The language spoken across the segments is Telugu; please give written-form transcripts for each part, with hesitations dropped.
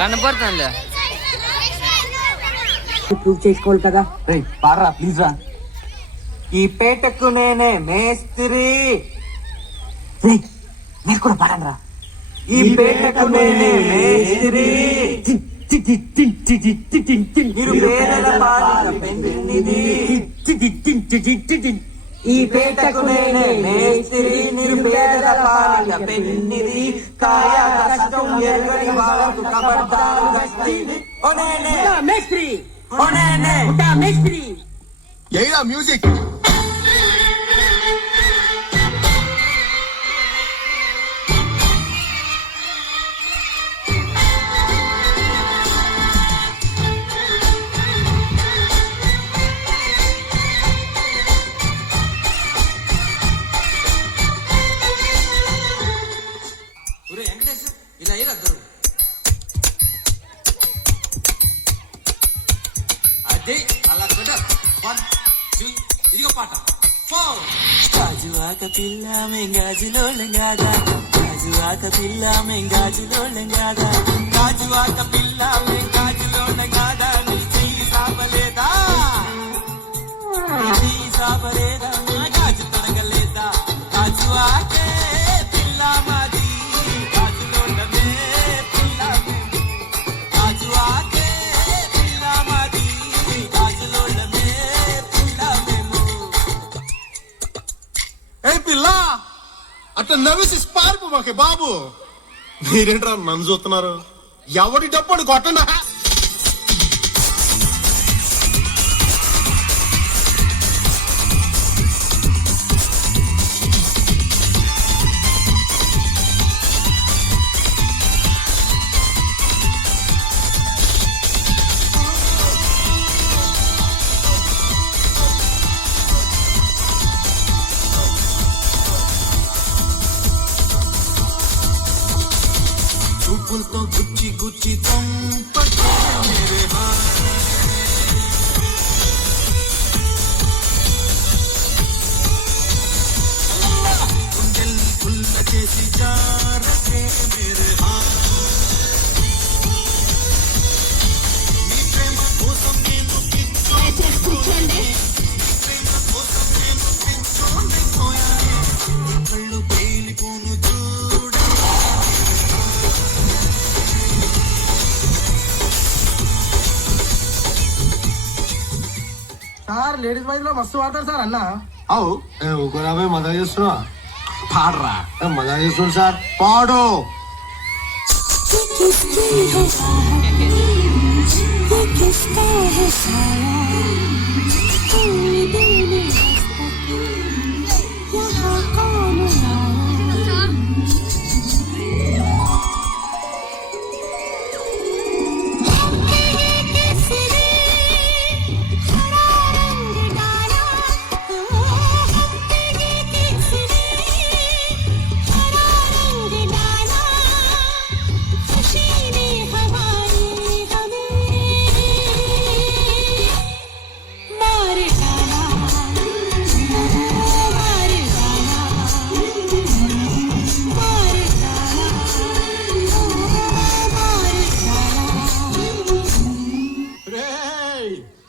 కనపడుతుందిలే. ప్రూవ్ చేసుకోవాలి కదా. రే పాడరా ప్లీజ్ రా. ఈ పేటకు నేనే మేస్త్రి. మీరు కూడా పాడండి రా. ఈ పేటకు నేనే మేస్త్రి, నిరుపేదల పాలిట పెన్నిధి. ఈ పేటకు నేనే మేస్త్రి, నిరుపేదల పాలిట పెన్నిధి. కాయ కష్టం ఎరుగని వాళ్ళకు కబడ్డాలు గస్తి. ఓ నేనే మేస్త్రి, ఓ నేనే మేస్త్రి. ఏరా మ్యూజిక్. ఇలా ఇద్దరు అదే అలా 1 2 ఇదిగో పాట. గాజువాక పిల్ల మెంగాజులోళ్ళం కాదా, గాజువాక పిల్ల మెంగాజులోళ్ళం కాదా, గాజువాక పిల్ల మెంగాజులోళ్ళం కాదా. నీ చెయ్యి సాపలేదా, చెయ్యి సాపలేదా, గాజు తొడగలేదా. గాజువాకే పిల్ల మాది, గాజులోళ్ళమే పిల్ల మేము. గాజువాకే పిల్ల మాది, గాజులోళ్ళమే పిల్ల మేము. ఏ పిల్ల అట్లా నవ్వేసి పారిపోమాకే బాబు. మీరేంట్రా నన్ను చూస్తున్నారు? ఎవడి డప్పుడు కొట్టనా? చూపులతో గుచ్చి గుచ్చి చంపకే మేరే హాయ్. గుండెల్ని పుల్ల చేసి జారకే మేరే హాయ్. నీ ప్రేమ కోసం నేను పిచ్చోండి, ప్రేమ కోసం నేను పిచ్చోండిపోయానే. కళ్ళు పేలిపోను చూడ. సార్ లేడీస్ బాయ్స్ లో మస్తు వాడతారు సార్ అన్న. అవు ఊకోరాబోయ్ మజా చేస్తున్నా. పాడరా. మజా చేస్తున్నా సార్, పాడు.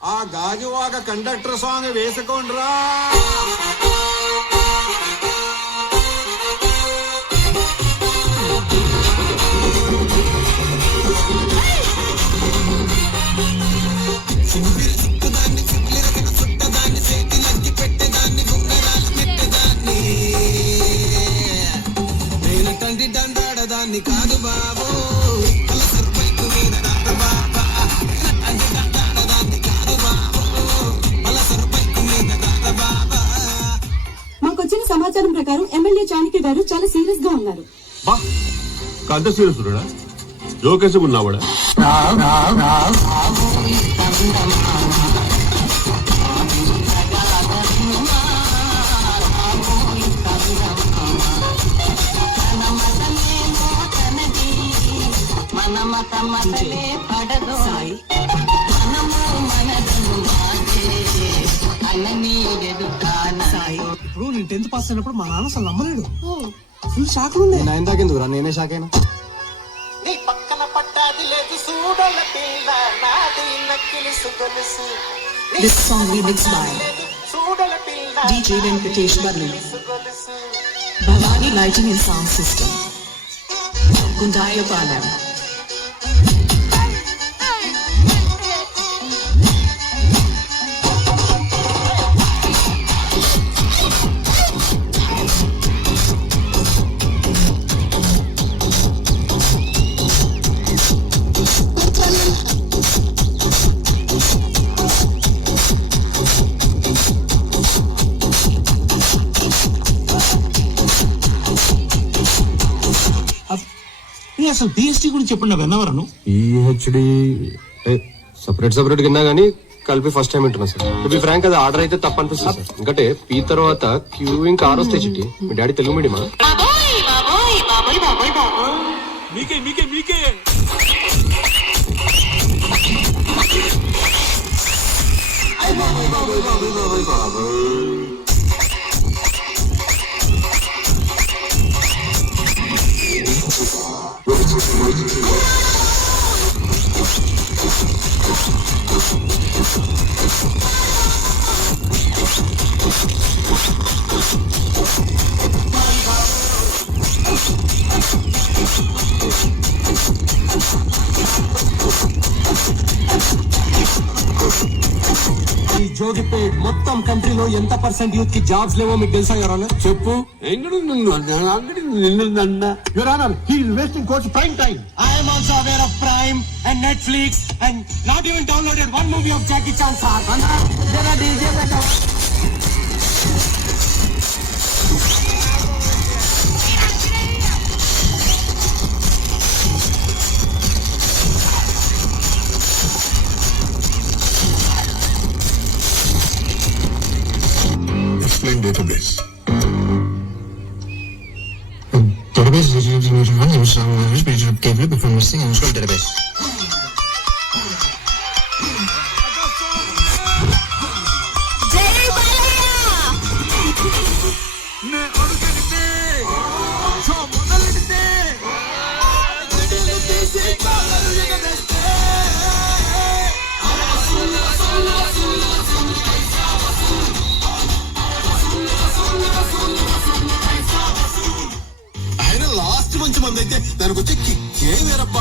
ఆ గాజువాక కండక్టర్ సాంగ్ వేసుకోండ్రా. నేను తండ్రి దండాడదాన్ని కాదు బాబు. మాకొచ్చిన సమాచారం ప్రకారం ఎమ్మెల్యే చాణక్య గారు చాలా సీరియస్ గా ఉన్నారు. కంత సీరియస్ జోకేసి ఉన్నావాడా? ఇప్పుడు నేను 10th పాస్ అయినప్పుడు మా నాన్న అసలు నమ్మలేడు. ఫుల్ షాక్ ఉంది. నేను ఇందాకెందుకురా, నేనే షాక్ అయినా. నీ పక్కన పట్టాది లేదు This song remixed by DJ Venkatesh Barli, Bhavani Lighting and Sound System, Gundayapalam. అసలు పిహెచ్డి గురించి చెప్పండి విన్నవరను పిహెచ్డి సపరేట్ విన్నా గానీ కలిపి ఫస్ట్ టైం వింటున్నా సార్. టు బి ఫ్రాంక్ అది ఆర్డర్ అయితే తప్ప అనిపిస్తుంది సార్. ఎందుకంటే పీ తర్వాత క్యూ ఇంకా ఆర్ వస్తాయి చిట్టి. మీ డాడీ తెలుగు మీడియమా? మీకే ఈ జోగిపేట్ మొత్తం కంట్రీలో ఎంత పర్సెంట్ యూత్ కి జాబ్స్ లేవో మీకు తెలుసా యువర్ చెప్పు your honour he is wasting courts prime time. I am also aware of prime and Netflix and not even downloaded one movie of Jackie Chan sir. Explain database. Database is used in one use language page of cable before missing and install database. ఆయన లాస్ట్ మంచి మంది అయితే దానికి వచ్చి కిక్కే వేరప్ప.